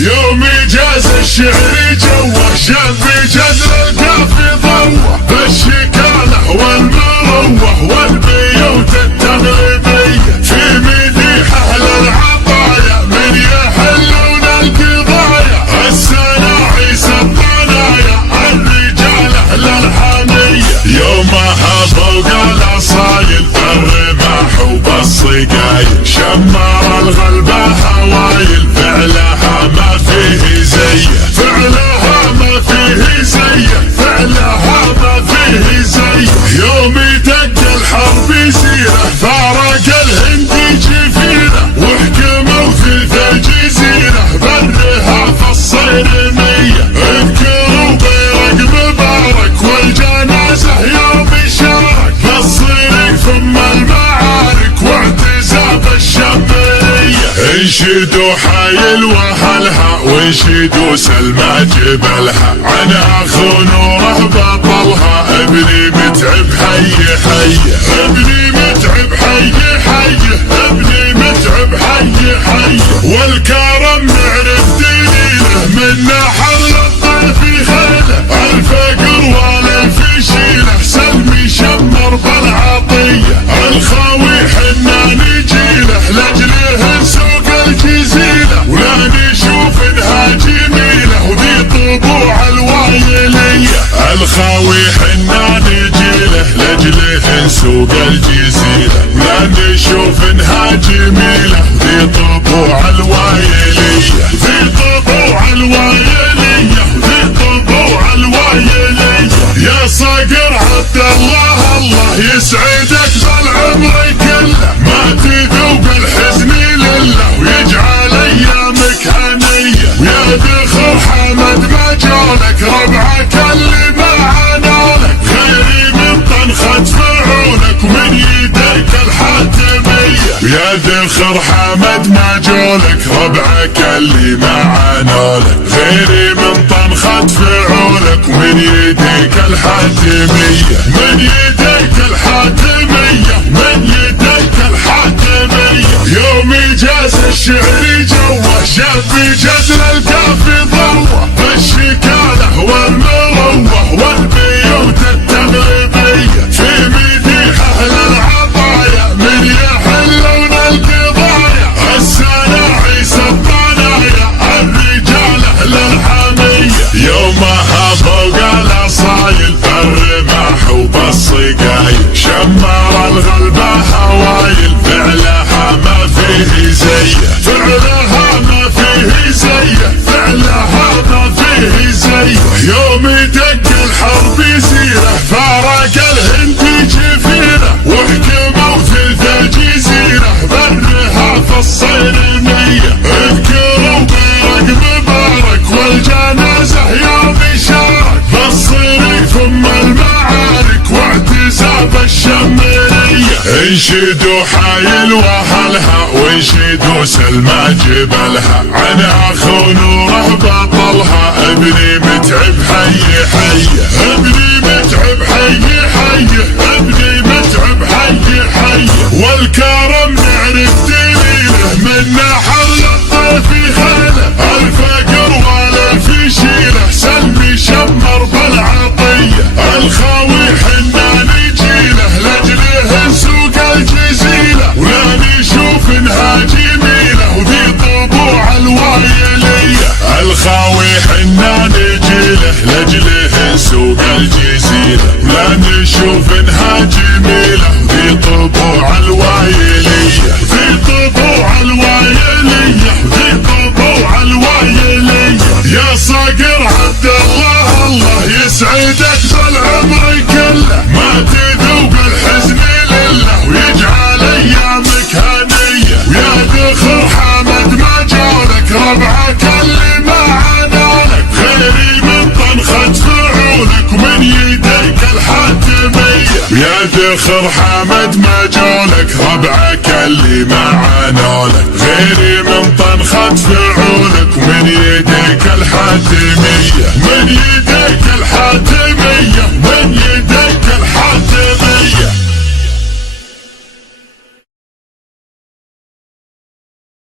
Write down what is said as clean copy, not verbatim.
يوم جاز الشعر جوه شاب جذر الكافي ضوه بالشكاله والمروه والبيوت التغلبيه في مديح اهل العطايا من يحلون القضايا السناعي الطنايا الرجال اهل الحميه يوم هبوا قال صايل بالرماح وبالصقايل شمر الغلبه هوايل فعلها ما فيه زيه فعلها ما فيه زيه فعلها ما فيه زيه يوم يدق الحرب يسيره فارق الهندي جفيره وحكموا ثلث الجزيره برها في الصيرميه اذكروا بيرق مبارك والجنازه يوم شارك في الصيري ثم المعارك واعتزاب الشمريه انشدوا حايل واهلها وانشدوا سلمى جبلها عن اخو نوره بطلها ابني متعب حي حي ابني متعب حي حي ابني متعب حي حي والكرم نعرف دليله من نحر للطيف خيله الفقر والف يشيله سلمي شمر بالعطيه الخاوي حنا نجيله لاجله سوق الجزيله ولا نشوف انها جميله وذي طبوع الوايليه الخاوي حنا نجيله لاجله سوق الجزيله ولا نشوف انها جميله وذي طبوع الوايليه ذي طبوع الوايليه وذي طبوع الوايليه يا صقر عبد الله الله يسعدك بالعمر كله ما تذوق الحزن لله ويجعل ايامك هنيه ويا دخل حمد ما جالك ربعك اللي ما عنالك خيري من طنخة فعولك ومن يديك الحاتميه ويا ذخر حمد ما جولك ربعك اللي ما عنالك غيري من طنخة فعولك ومن يديك الحاتميه من يديك الحاتميه من يديك الحاتميه يوم جاز الشعر جوه شاب جذر الكافي ضوه بالشكاله والمروه والبيوت التغلبيه في مديح اهل العطايا من يحلون القضايا السناعي الطنايا الرجال اهل الحميه يوم هبوا قال صايل بالرماح وبالصقايل شمر الغلبه هوايل فعلها ما فيه زيه فعلها ما فيه زيه فعلها ما فيه زيه يوم يدق الحرب يسيره فارق الهندي جفيره وحكموا ثلث الجزيره برها في الصيرميه اذكروا بيرق مبارك والجنازه يوم شارك في الصيري ثم المعارك واعتزاب الشمريه انشدوا حايل واهلها وانشدوا سلمى جبلها عن اخو نوره بطلها ابني متعب حي حي ابني متعب حي حي ابني متعب حي حي والكرم نعرف دليله من نحر للطيف خيله الفقر والف يشيله سلمي شمر بالعطيه الخاوي حنا نجيله لاجله سوق الجزيله ولا نشوف انها جميله وذي طبوع الوايليه الخاوي حنا نجيله لاجله سوق الجزيله ولا نشوف انها جميله وذي طبوع الوايليه ذي طبوع الوايليه ذي طبوع الوايليه يا صقر عبد الله الله يسعدك بالعمر كله ما تذوق الحزن لله ويجعل ايامك هنيه ويا دخل حمد ما جالك ربعك اللي ما عنالك خيري من طنخة فعولك ومن يديك الحاتميه ويا ذخر حمد ما جالك ربعك اللي ما عنالك غيري من طنخة فعولك ومن يديك الحاتميه من يديك الحاتميه من يديك